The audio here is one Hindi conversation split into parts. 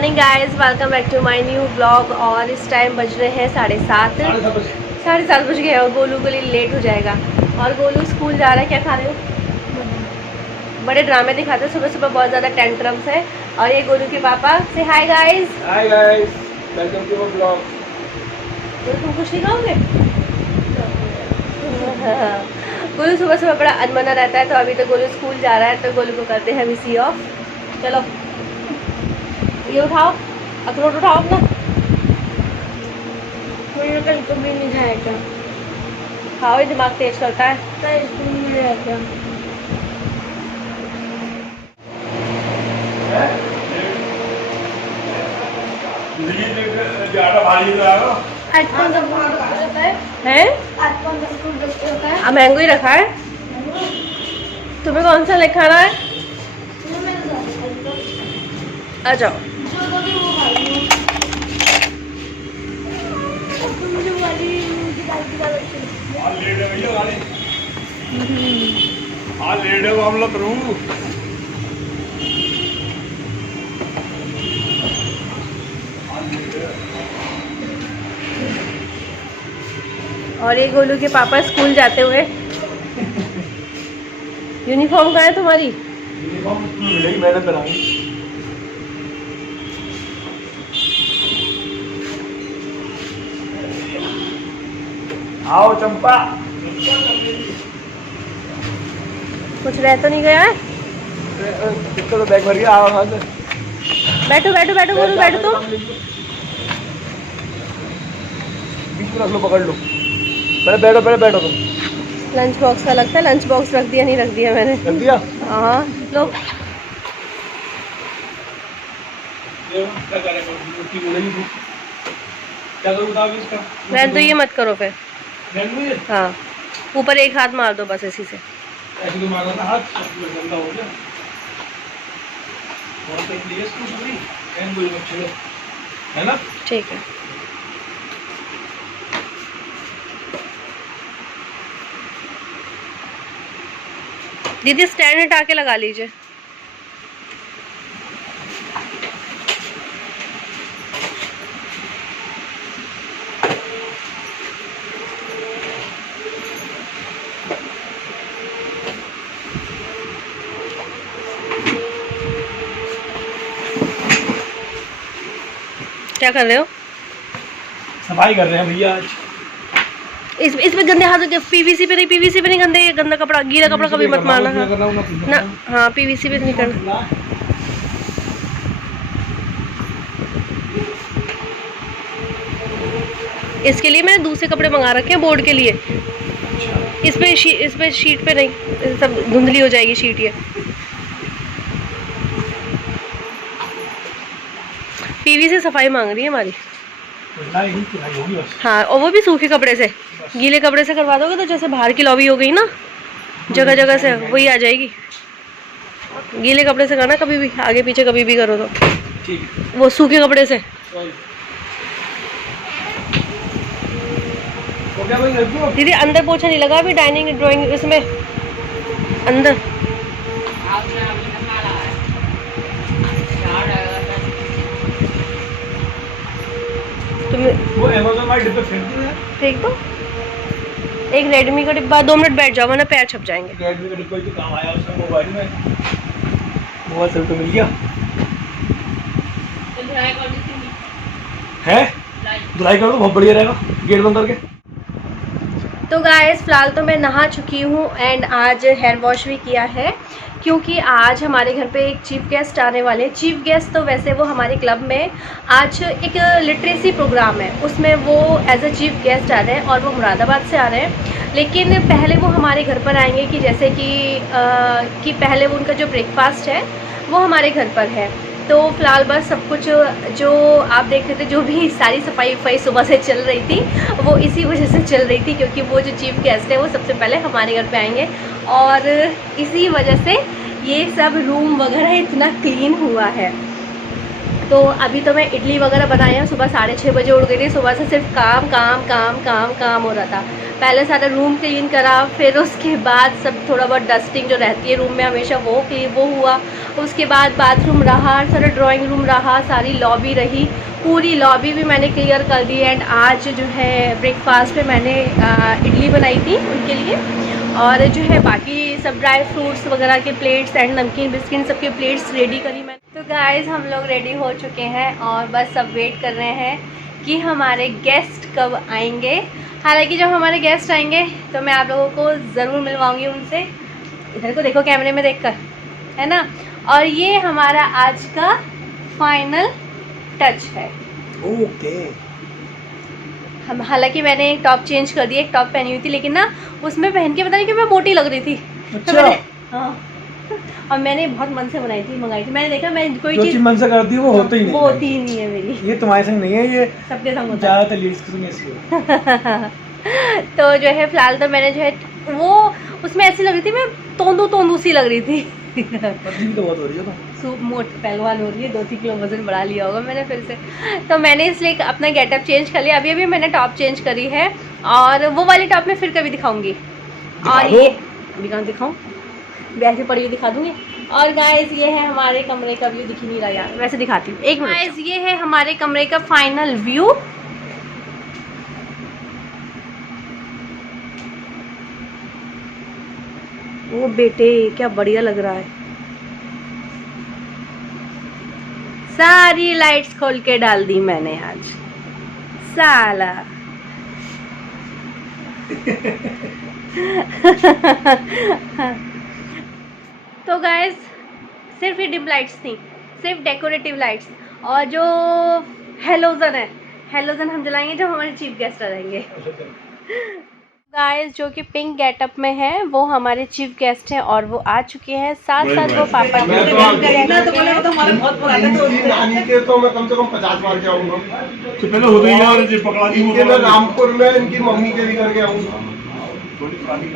Morning guys, welcome back to my new blog. और इस टाइम बज रहे हैं 7:30 बज गए और गोलू के लिए लेट हो जाएगा। और गोलू स्कूल जा रहा है। क्या खा रहे हो? बड़े ड्रामे दिखाते हैं सुबह सुबह, बहुत ज़्यादा टेंट्रम्स है। और ये गोलू के पापा। से hi guys. Hi guys, welcome to my blog. तुम कुछ नहीं खाओगे? गोलू सुबह सुबह बड़ा अनमना रहता है, तो अभी तो गोलू स्कूल जा रहा है, तो गोलू को करते हैं सी ऑफ। चलो ये उठाओ, अखरोट उठाओ अपना। मुझे कल को भी नहीं जाएगा। खाओ, ये दिमाग तेज करता है। कल स्कूल में रहेगा। ज़्यादा भारी तो आया। आज कौन सा फूल रखा है? हैं? आज कौन सा फूल रखा है? अब मैंगो ही रखा है। तुम्हें कौन सा लेकर खाना है? आ जाओ। जो दोगे वो खा लूँगी। अब तुम मुझे वाली मुझे दाल की दाल अच्छी लगती है। आज लेट है भैया गाड़ी। आज लेट है मामला करूँ। और ये गोलू के पापा स्कूल जाते हुए। यूनिफॉर्म कहाँ है तुम्हारी? यूनिफॉर्म मिलेगी, मैंने पहनाई। आओ चंपा। कुछ रह तो नहीं गया है? कितना तो बैग भर गया। आओ हाथ में। बैठो बैठो बैठो गोलू, बैठो तुम। बीच में रख लो, पकड़ लो। पहले बैठो तुम। लंच बॉक्स का लगता है, लंच बॉक्स रख दिया नहीं रख दिया मैंने। रख दिया। हाँ लो। क्या करूँ बताओ इसका? रहने दो, ये मत करो फिर। रहने दो ये? हाँ, ऊपर एक हाथ मार दो बस इसी से। ऐसे तो मारना था हाथ, गंदा हो गया। और तो इसलिए इसको पूरी रहने दो, ये बच्चे लोग, है ना? ठीक है। दीदी स्टैंड हटा के लगा लीजिए। क्या कर रहे हो? सफाई कर रहे हैं भैया आज। इसमें गंदे हाथों के पीवीसी पे नहीं गंदे, ये गंदा कपड़ा, गीला कपड़ा कभी मत मारना। हाँ ना, हाँ पीवीसी पे नहीं करना। इसके लिए मैंने दूसरे कपड़े मंगा रखे हैं बोर्ड के लिए। इस पे शीट पे नहीं, सब धुंधली हो जाएगी शीट। ये पीवीसी सफाई मांग रही है हमारी। हाँ, और वो भी सूखे कपड़े से। गीले कपड़े से करवा दोगे तो जैसे बाहर की लॉबी हो गई ना, जगह जगह से वही आ जाएगी। गीले कपड़े से करना, कभी भी आगे पीछे कभी भी करो तो। वो सूखे कपड़े से। दीदी अंदर पोछा नहीं लगा अभी, डाइनिंग ड्राइंग इसमें अंदर। वो Amazon वाले डिब्बे फेंक दिए हैं। फेंक दो। एक रेडमी का डिब्बा, 2 मिनट बैठ जाओ वरना पैर छप जाएंगे। रेडमी का डिब्बा तो काम आया उसका मोबाइल में। मोबाइल सेल तो मिल गया है। धुलाई कर दो, बहुत बढ़िया रहेगा। गेट बंद करके। तो गाइस फिलहाल तो मैं नहा चुकी हूँ एंड आज हेयर वॉश भी किया है, क्योंकि आज हमारे घर पे एक चीफ गेस्ट आने वाले हैं। चीफ गेस्ट तो वैसे वो हमारे क्लब में आज एक लिटरेसी प्रोग्राम है, उसमें वो एज अ चीफ गेस्ट आ रहे हैं और वो मुरादाबाद से आ रहे हैं। लेकिन पहले वो हमारे घर पर आएंगे कि जैसे कि पहले वो उनका जो ब्रेकफास्ट है वो हमारे घर पर है। तो फिलहाल बस सब कुछ जो आप देख रहे थे, जो भी सारी सफाई सुबह से चल रही थी, वो इसी वजह से चल रही थी, क्योंकि वो जो चीफ गेस्ट है वो सबसे पहले हमारे घर पे आएंगे। और इसी वजह से ये सब रूम वगैरह इतना क्लीन हुआ है। तो अभी तो मैं इडली वगैरह बनाई है, सुबह 6:30 बजे उठ गई थी। सुबह से सिर्फ काम काम काम काम काम हो रहा था। पहले सारा रूम क्लीन करा, फिर उसके बाद सब थोड़ा बहुत डस्टिंग जो रहती है रूम में हमेशा वो हुआ। उसके बाद बाथरूम रहा, सारा ड्राइंग रूम रहा, सारी लॉबी रही, पूरी लॉबी भी मैंने क्लियर कर दी। एंड आज जो है ब्रेकफास्ट पे मैंने इडली बनाई थी उनके लिए, और जो है बाकी सब ड्राई फ्रूट्स वगैरह के प्लेट्स एंड नमकीन बिस्किट सबके प्लेट्स रेडी करी मैंने। तो गाइस हम लोग रेडी हो चुके हैं और बस सब वेट कर रहे हैं कि हमारे गेस्ट कब आएंगे। हालांकि जब हमारे गेस्ट आएंगे तो मैं आप लोगों को ज़रूर मिलवाऊंगी उनसे। इधर को देखो कैमरे में देखकर, है ना। और ये हमारा आज का फाइनल टच है। ओके। हम हालांकि मैंने एक टॉप चेंज कर दिया, एक टॉप पहनी हुई थी लेकिन ना उसमें पहन के पता नहीं कि मैं मोटी लग रही थी। अच्छा। हाँ, और मैंने बहुत मन से बनाई थी, मंगाई थी। मैंने देखा मैं कोई चीज मन से करती है वो होती ही नहीं, वो होती ही नहीं है मेरी। ये तुम्हारे संग नहीं है, ये सबके संग होता है। ज्यादातर लीड्स के संग ऐसी है। तो जो है फिलहाल तो मैंने जो है वो उसमें ऐसी लग रही थी, मैं तोंदू सी लग रही थी। पतली भी तो बहुत हो रही है तो। सूप मोट पहलवान हो रही है, 2-3 किलो वजन बढ़ा लिया होगा मैंने फिर से। तो मैंने इसलिए अपना गेटअप चेंज कर लिया। अभी मैंने टॉप चेंज करी है और वो वाली टॉप मैं फिर कभी दिखाऊंगी। और ये अभी कहाँ दिखाऊँ, वैसे पड़ी हुई दिखा दूंगी। और गाइस ये है हमारे कमरे का व्यू, दिख ही नहीं रहा यार, वैसे दिखाती हूँ एक मिनट। गाइस ये है हमारे कमरे का फाइनल व्यू। ओ बेटे क्या बढ़िया लग रहा है। सारी लाइट्स खोल के डाल दी मैंने आज, साला। तो गाइस सिर्फ ये डिम लाइट्स थी, सिर्फ डेकोरेटिव लाइट्स। और जो हेलोजन है, हेलोजन हम जलाएंगे जब हमारे चीफ गेस्ट आ जाएंगे। गाइस जो कि पिंक गेटअप में है वो हमारे चीफ गेस्ट हैं और वो आ चुके हैं। साथ साथ वो पापा जी नानी के तो मैं कम से कम 50 बार के आऊंगा। तो पहले हो गई और जो पकड़ा दी इनके मैं रामपुर में इनकी मम्मी के भी करके आऊंगा। नानी के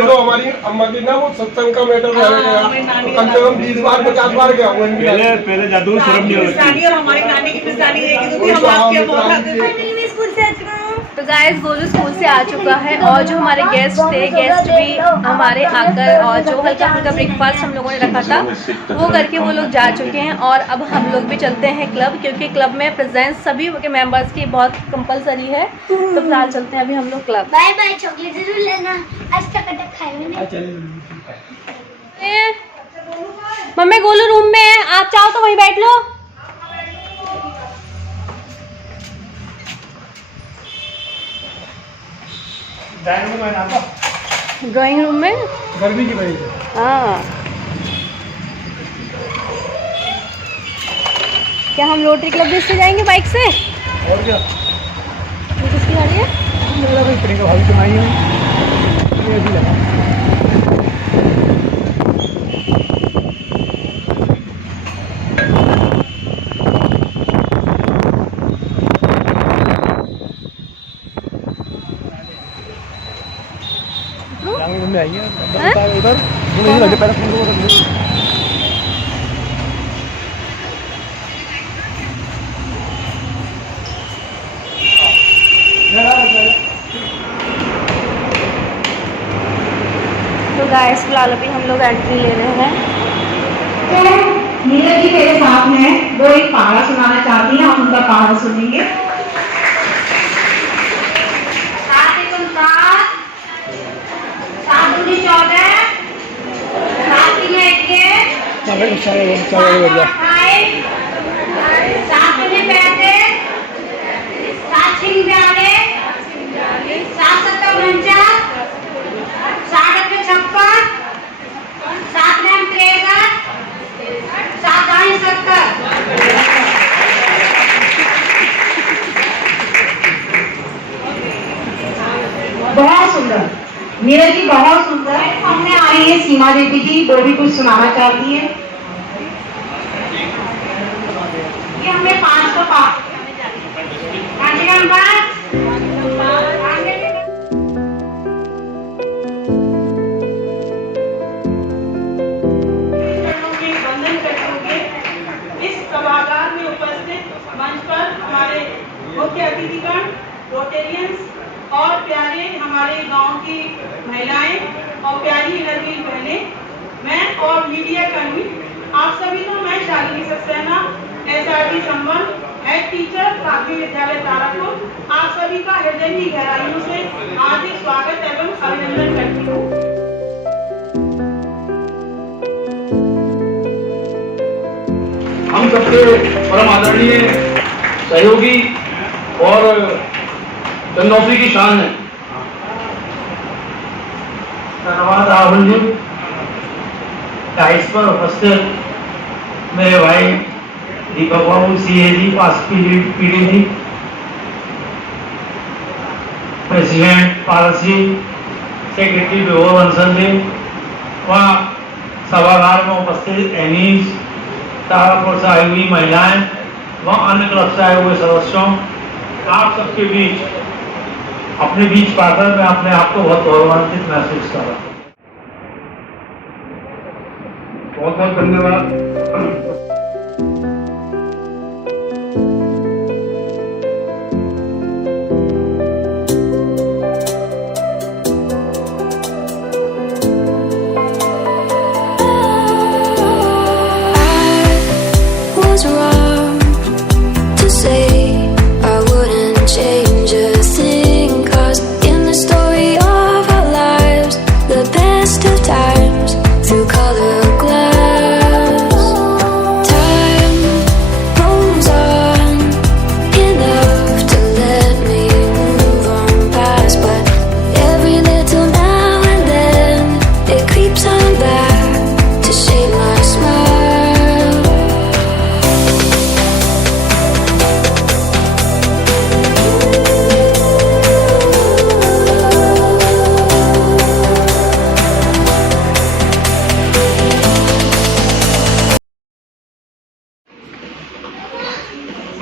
तो हमारी अम्मा की ना वो सत्संग का मैटर रहेगा, तो कम से कम 20 बार 50 बार के आऊंगा। पहले जादू शर्म नहीं होती। और हमारी नानी की पिस्तानी रहेगी तो हम आपके बहुत आते स्कूल से आ चुका हूं। तो गाइस गोलू स्कूल से आ चुका है और जो हमारे गेस्ट थे, गेस्ट भी हमारे आकर और जो हल्का फुल्का ब्रेकफास्ट हम लोगों ने रखा था वो करके वो लोग जा चुके हैं। और अब हम लोग भी चलते हैं क्लब, क्योंकि क्लब में प्रेजेंस सभी के मेंबर्स की बहुत कंपलसरी है। तो फिलहाल चलते हैं अभी हम लोग क्लब। बाय बाय, चॉकलेट जरूर लेना, आज तक खाए मैंने। मम्मी गोलू रूम में है, आप चाहो तो वहीं बैठ लो। ड्राइंग रूम में गर्मी की वजह से। हाँ, क्या हम रोटरी क्लब से जाएंगे बाइक से? और क्या, ये किसकी गाड़ी है? मेरा भाई पड़ेगा, भाभी तुम्हारी है, ये भी लगा। में आई है उधर नहीं लगे पहले फोन को। तो गाइस फिलहाल अभी हम लोग एंट्री ले रहे हैं। नीरज जी मेरे साथ में है, वो एक पहाड़ा सुनाना चाहती हैं, आप उनका पहाड़ा सुनेंगे। बहुत सुंदर, नीरज जी बहुत सुंदर। हमने आई है सीमा देवी जी, वो भी कुछ सुनाना चाहती है। ये हमने 5 को वंदन करेंगे। इस सभागार में उपस्थित मंच पर हमारे मुख्य अतिथिगण, रोटेरियंस और प्यारे हमारे गांव की महिलाएं और प्यारी नवीन बहनें, मैं और मीडिया कर्मी आप सभी को मैं शालिनी सक्सेना SRT संबंध हेड टीचर प्राथमिक विद्यालय तारापुर आप सभी का हृदय की गहराइयों से हार्दिक स्वागत एवं अभिनंदन करती हूँ। हम सबके परम आदरणीय सहयोगी और चंदौसी की शान है। धन्यवाद राहुल जी। डाइस पर उपस्थित मेरे भाई दीपक बाबू CA जी, पास PD जी, प्रेसिडेंट पारस जी, सेक्रेटरी विभो बंसल जी, वहाँ सभागार में उपस्थित एनीज, तारापुर से आई हुई महिलाएं, वहाँ अन्य क्लब से आए हुए सदस्यों, आप सबके बीच अपने बीच पाकर मैं अपने आप को बहुत गौरवान्वित महसूस कर रहा हूँ। बहुत बहुत धन्यवाद। Was wrong to say I wouldn't change a thing, 'cause in the story of our lives, the best of times through color glass, time rolls on enough to let me move on past, but every little now and then it creeps on back to shade my smile.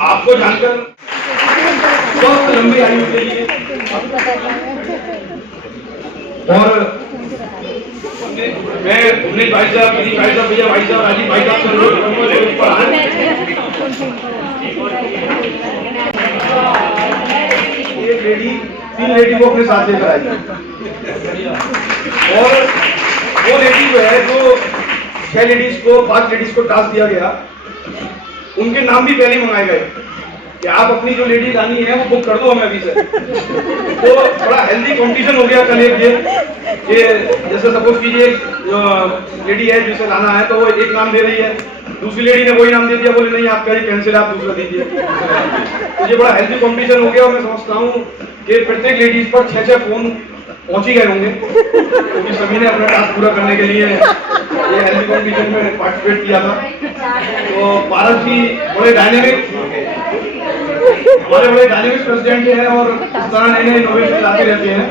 आपको जानकर बहुत लंबी आयु के लिए और मैं उन्नीस भाई साहब, गिरीश भाई साहब, भैया भाई साहब, राजीव भाई साहब से अनुरोध करूंगा जो इस पर आए। एक लेडी, 3 लेडी को अपने साथ लेकर आई और वो लेडी जो है, जो 6 लेडीज को 5 लेडीज को टास्क दिया गया, उनके नाम भी पहले मंगाए गए कि आप अपनी जो लेडी लानी है वो बुक कर दो हमें अभी से। तो बड़ा हेल्दी कंपटीशन हो गया कल ये जैसे सपोज कीजिए जो लेडी है जिसे लाना है तो वो एक नाम दे रही है, दूसरी लेडी ने वही नाम दे दिया, बोले नहीं आपका ये कैंसिल, आप दूसरा दीजिए। तो ये बड़ा हेल्दी कंपटीशन हो गया और मैं समझता हूँ कि प्रत्येक लेडीज पर 6-6 फोन पहुंच ही गए होंगे क्योंकि सभी ने अपना टास्क पूरा करने के लिए ये हेल्दी कंपटीशन में पार्टिसिपेट किया था। तो पारस जी बड़े डायनेमिक, हमारे बड़े डायनेमिक प्रेसिडेंट हैं और इस तरह नए नए इनोवेशन लाते रहते हैं।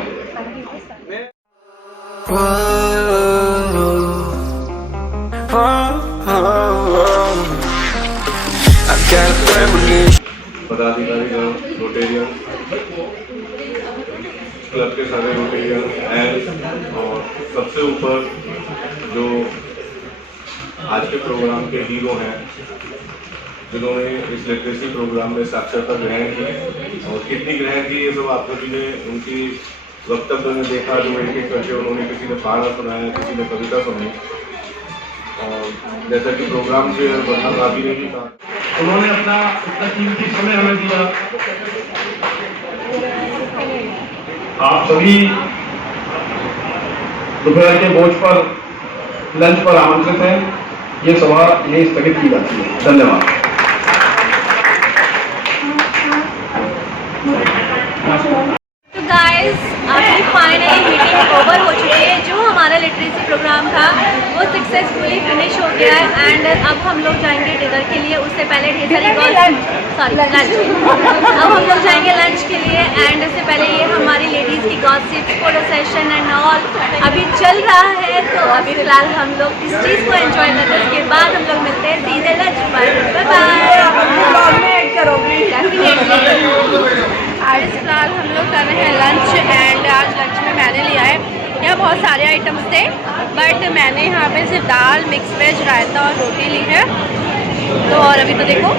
पदाधिकारी, रोटेरियन क्लब के सारे रोटेरियन एंड और सबसे ऊपर जो आज के प्रोग्राम के हीरो हैं जिन्होंने इस लिटरेसी प्रोग्राम में साक्षरता ग्रहण की और कितनी ग्रहण की ये सब आप सभी ने उनकी वक्तव्य में देखा, जो एक एक करके उन्होंने किसी ने पहाड़ा सुनाया, किसी ने कविता सुनाई और जैसा कि प्रोग्राम से बढ़ना काफी नहीं था, उन्होंने अपना इतना कीमती समय हमें दिया। आप सभी दोपहर के भोज पर लंच पर आमंत्रित हैं। ये सभा यही स्थगित की जाती है। धन्यवाद। तो गाइस आपकी फाइनली मीटिंग ओवर हो चुकी है। जो हमारा लिटरेसी प्रोग्राम था वो सक्सेसफुली फिनिश हो गया है एंड अब हम लोग जाएंगे डिनर के लिए। उससे पहले ढेर सारी लंच अब हम लोग जाएंगे लंच के लिए एंड उससे पहले ये हमारी लेडीज़ की gossip photo session and all अभी चल रहा है। तो अभी फिलहाल हम लोग इस चीज़ को एंजॉय करते हैं, उसके बाद हम लोग मिलते हैं सीधे लंच पर। आज फिलहाल हम लोग कर रहे हैं लंच एंड आज लंच में मैंने लिया है, यहाँ बहुत सारे आइटम्स थे बट मैंने यहाँ पे सिर्फ दाल, मिक्स वेज, रायता और रोटी ली है। तो और अभी तो देखो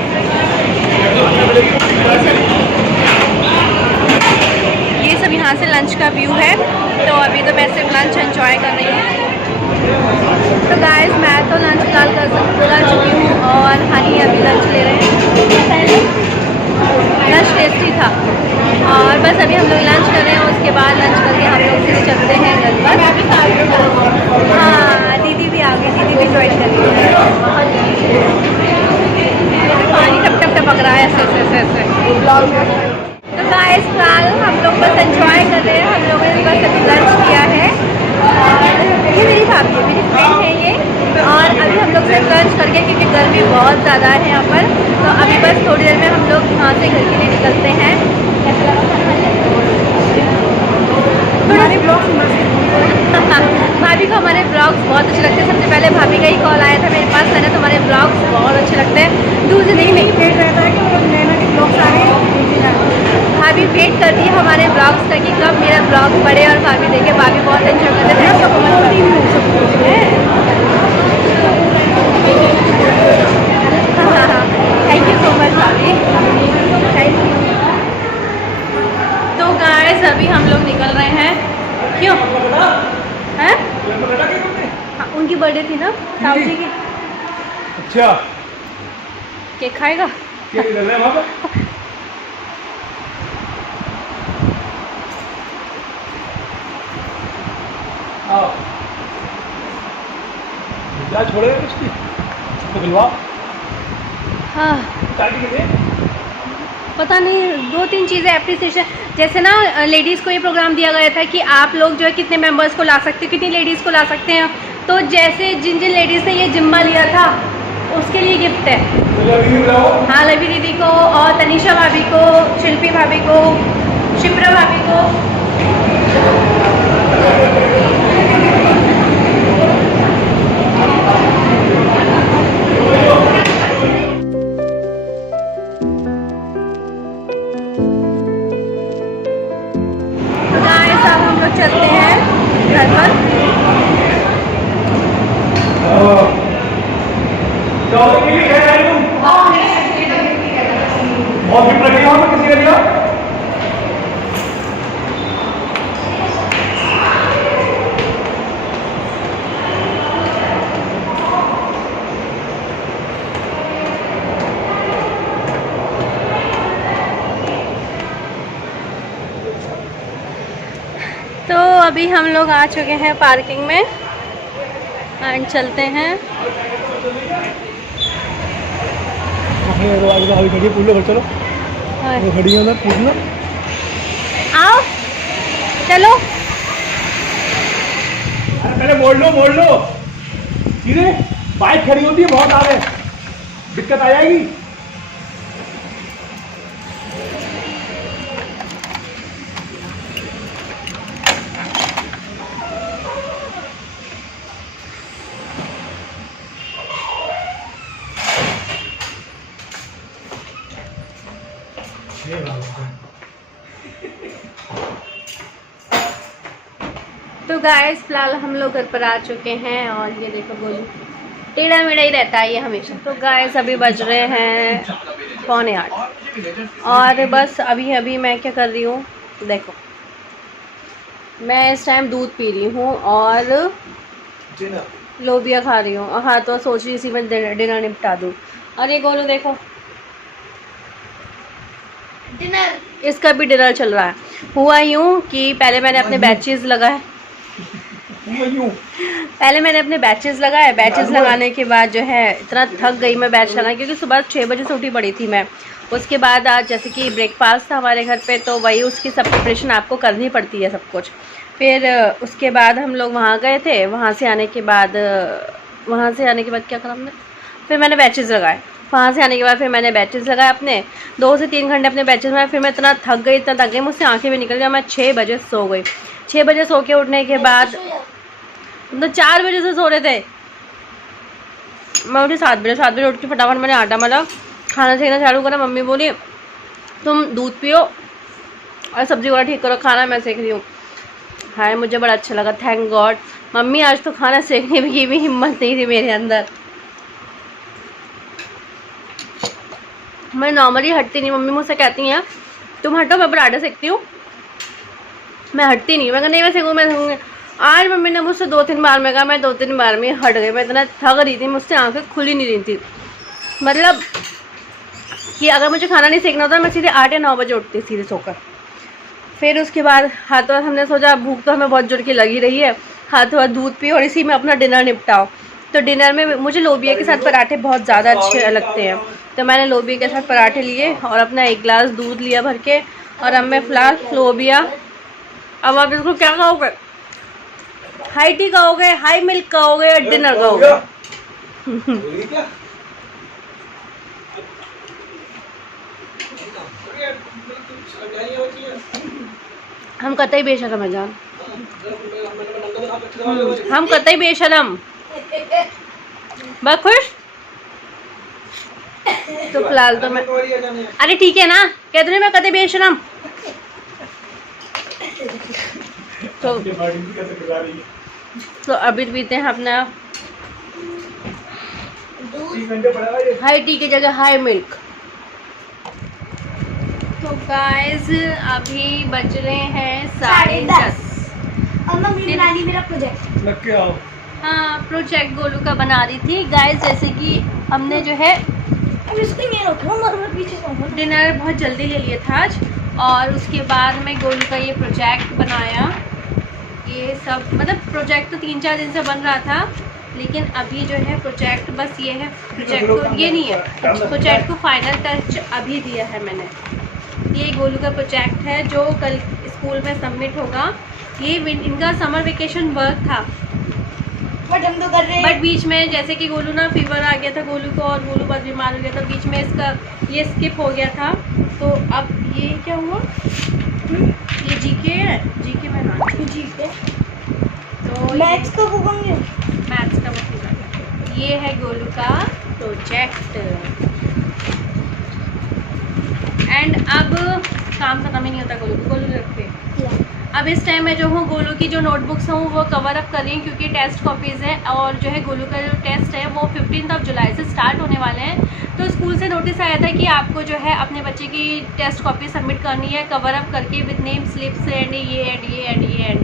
ये सब यहाँ से लंच का व्यू है। तो अभी तो मैं सिर्फ लंच एंजॉय कर रही हूँ। तो गाइस मैं तो लंच कर चुकी हूँ और हनी अभी लंच ले रहे हैं। लंच टेस्टी था और बस अभी हम लोग लंच कर रहे हैं। उसके बाद लंच करके हम लोग फिर चलते हैं घर पर। हाँ दीदी भी आ गई, दीदी भी ज्वाइन कर रही है। पानी टप टप टपक रहा है ऐसे ऐसे। तो गाइस फिलहाल हम लोग बस एंजॉय कर रहे हैं। हम लोगों ने बस अभी लंच किया है और ये मेरी भाभी है, मेरी फ्रेंड है ये। और अभी हम लोग सिर्फ लंच करके, क्योंकि गर्मी बहुत ज़्यादा है यहाँ पर, तो अभी बस थोड़ी देर में हम लोग यहाँ से घर के लिए निकलते हैं। हमारे भाभी को हमारे ब्लॉग्स बहुत अच्छे लगते हैं। सबसे पहले भाभी का ही कॉल आया था मेरे पास, मैंने तुम्हारे ब्लॉग्स बहुत अच्छे लगते हैं। दूसरी नहीं मेरी वेट रहता है कि नैना के ब्लॉग्स आ रहे हैं। भाभी वेट करती है हमारे ब्लॉग्स का कि कब मेरा ब्लॉग पड़े और भाभी देखे। भाभी बहुत एंजॉय करते हैं। थैंक यू सो मच भाभी, थैंक यू। तो गाइस अभी हम लोग निकल रहे हैं। क्यों हैं? हाँ, उनकी बर्थडे थी ना ताऊ जी की। अच्छा केक खाएगा? क्या कर रहे हैं वहाँ पे? आओ जा छोड़ेगा कुछ की तो बिलवा। हाँ पता नहीं, 2-3 चीज़ें एप्रिसिएशन, जैसे ना लेडीज़ को ये प्रोग्राम दिया गया था कि आप लोग जो है कितने मेंबर्स को ला सकते हो, कितनी लेडीज़ को ला सकते हैं। तो जैसे जिन जिन लेडीज़ ने ये जिम्मा लिया था उसके लिए गिफ्ट है। हाँ लवी दीदी को और तनीषा भाभी को, शिल्पी भाभी को, शिप्रा भाभी को। चलते हैं घर पर। बहुत गिफ्ट रखी हो किसी का दिया? तो अभी हम लोग आ चुके हैं पार्किंग में एंड चलते हैं। चलो वो खड़ी है ना, पूछना। आओ चलो। पहले मोड़ लो सीधे। बाइक खड़ी होती है बहुत आगे, दिक्कत आ जाएगी। तो गाइस फिलहाल हम लोग घर पर आ चुके हैं और ये देखो गोलू टेढ़ा मेढ़ा ही रहता है ये हमेशा। तो गाइस अभी बज रहे हैं 7:45 और बस अभी मैं क्या कर रही हूँ, देखो मैं इस टाइम दूध पी रही हूँ और लोबिया खा रही हूँ। हाँ तो सोच रही इसी में डिनर निपटा दूँ। और ये गोलू देखो डिनर, इसका भी डिनर चल रहा है। हुआ यूँ कि पहले मैंने अपने बैचेस लगाए, बैचेस लगाने के बाद जो है इतना थक गई मैं बैच लगाने, क्योंकि सुबह 6 बजे से उठी पड़ी थी मैं। उसके बाद आज जैसे कि ब्रेकफास्ट था हमारे घर पे, तो वही उसकी सब प्रिपरेशन आपको करनी पड़ती है सब कुछ। फिर उसके बाद हम लोग वहाँ गए थे। वहाँ से आने के बाद क्या करा हमने, फिर मैंने बैचेस लगाए। वहाँ से आने के बाद फिर मैंने बैचेस लगाए अपने 2 से 3 घंटे अपने बैचेस में। फिर मैं इतना थक गई मुझसे आंखें भी निकल गई। मैं 6 बजे सो गई। 6 बजे सो के उठने के बाद तो 4 बजे से सो रहे थे। मैं उठी 7 बजे उठ के फटाफट मैंने आटा मला, खाना सीखना चालू करा। मम्मी बोली तुम दूध पियो और सब्जी वगैरह ठीक करो, खाना मैं सेक रही हूँ। हाय मुझे बड़ा अच्छा लगा, थैंक गॉड। मम्मी आज तो खाना सेकने की भी हिम्मत नहीं थी मेरे अंदर। मैं नॉर्मली हटती नहीं, मम्मी मुझसे कहती हैं तुम हटो मैं पराठा सेकती हूँ, मैं हटती नहीं। मैं नहीं मैं सेकूँगी। आज मम्मी ने मुझसे 2-3 बार में कहा, मैं 2-3 बार में हट गई। मैं इतना थक रही थी, मुझसे आंखें खुल ही नहीं रही थी। मतलब कि अगर मुझे खाना नहीं सेकना होता मैं सीधे 8 या 9 बजे उठती सीधे सोकर। फिर उसके बाद हाथों हाथ हमने सोचा भूख तो हमें बहुत जोर की लगी रही है, हाथों हाथ दूध पी और इसी में अपना डिनर निपटाओ। तो डिनर में मुझे लोबिया के साथ पराठे बहुत ज़्यादा अच्छे लगते हैं, तो मैंने लोबिया के साथ पराठे लिए और अपना 1 गिलास दूध लिया भर के। और अब मैं फ़िलहाल लोबिया, अब आप इसको क्या खाओगे, हाई टी खाओगे, हाई मिल्क खाओगे या डिनर खाओगे? हम कतई बेशरम है जान, हम कतई बेशरम, बस खुश। तो फिलहाल तो मैं, अरे ठीक है ना, कहते नहीं मैं कतई बेशरम। तो अभी पीते हैं अपना हाई टी की जगह हाई मिल्क। तो गाइस अभी बज रहे हैं 10:30 और मम्मी बना रही मेरा प्रोजेक्ट। लग के आओ। हाँ, प्रोजेक्ट गोलू का बना रही थी गाइस। जैसे कि हमने जो है अब इसको नहीं रखो, मगर पीछे से डिनर बहुत जल्दी ले लिया था आज, और उसके बाद में गोलू का ये प्रोजेक्ट बनाया। ये सब मतलब प्रोजेक्ट तो 3-4 दिन से बन रहा था, लेकिन अभी जो है प्रोजेक्ट बस ये है, प्रोजेक्ट को ये नहीं है, प्रोजेक्ट को फाइनल टच अभी दिया है मैंने। ये गोलू का प्रोजेक्ट है जो कल स्कूल में सबमिट होगा। ये इनका समर वेकेशन वर्क था, बट हम तो कर रहे हैं। बट बीच में जैसे कि गोलू ना फीवर आ गया था गोलू को, और गोलू बहुत बीमार हो गया था, बीच में इसका ये स्किप हो गया था। तो अब ये क्या हुआ, ये जीके है, जीके में ना जीके तो मैथ्स का वो बन गया, मैथ्स का मतलब ये है गोलू का प्रोजेक्ट। एंड अब काम खत्म ही नहीं होता गोलू को, गोलू रखते। अब इस टाइम में जो हूँ गोलू की जो नोटबुक्स हूँ वो कवर अप कर रही हूँ, क्योंकि टेस्ट कॉपीज़ हैं, और जो है गोलू का जो टेस्ट है वो 15 जुलाई से स्टार्ट होने वाले हैं। तो स्कूल से नोटिस आया था कि आपको जो है अपने बच्चे की टेस्ट कॉपी सबमिट करनी है कवर अप करके विद नेम स्लिप्स एंड ये।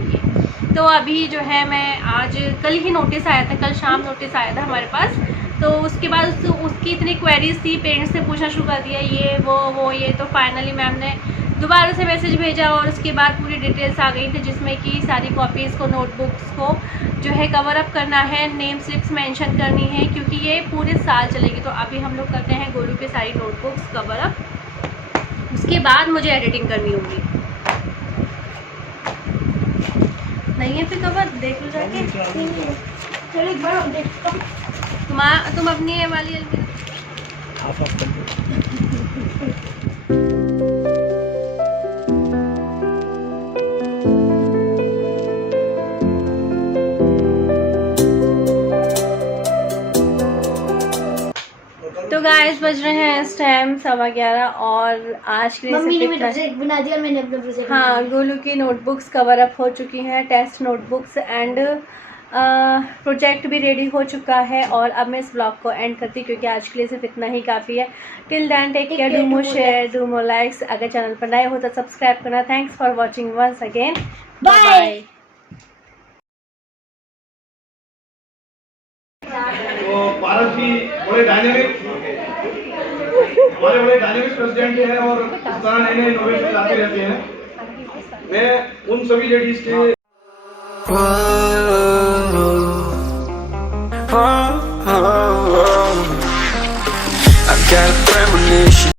तो अभी जो है मैं आज कल ही नोटिस आया था, कल शाम नोटिस आया था हमारे पास। तो उसके बाद उसकी इतनी क्वेरीज थी, पेरेंट्स से पूछना शुरू कर दिया ये वो ये। तो फाइनली मैम ने दोबारा से मैसेज भेजा और उसके बाद पूरी डिटेल्स आ गई थी, जिसमें कि सारी कॉपीज़ को, नोटबुक्स को जो है कवर अप करना है, नेम स्लिप्स मेंशन करनी है, क्योंकि ये पूरे साल चलेगी। तो अभी हम लोग करते हैं गोलू के सारी नोटबुक्स कवर अप, उसके बाद मुझे एडिटिंग करनी होगी। नहीं है फिर कवर, देख लो जाके। चलो एक बार देखता हूँ। तुम अपनी ये वाली तो गाइस बज रहे हैं इस टाइम 11:15 और आज के मम्मी ने लिए मेरा प्रोजेक्ट बना दिया, मैंने अपना प्रोजेक्ट हाँ, गोलू की नोटबुक्स कवर अप हो चुकी हैं, टेस्ट नोटबुक्स एंड प्रोजेक्ट भी रेडी हो चुका है। और अब मैं इस ब्लॉग को एंड करती हूँ, क्योंकि आज के लिए सिर्फ इतना ही काफ़ी है। Till then take care, do more share, do more likes. अगर चैनल पर नए हो तो सब्सक्राइब करना। Thanks for watching once again, bye. तो पारस जी बड़े डायनेमिक, हमारे बड़े डायनेमिक प्रेसिडेंट हैं और इस तरह नए इनोवेशन लाते रहते हैं। मैं उन सभी लेडीज के I've got a premonition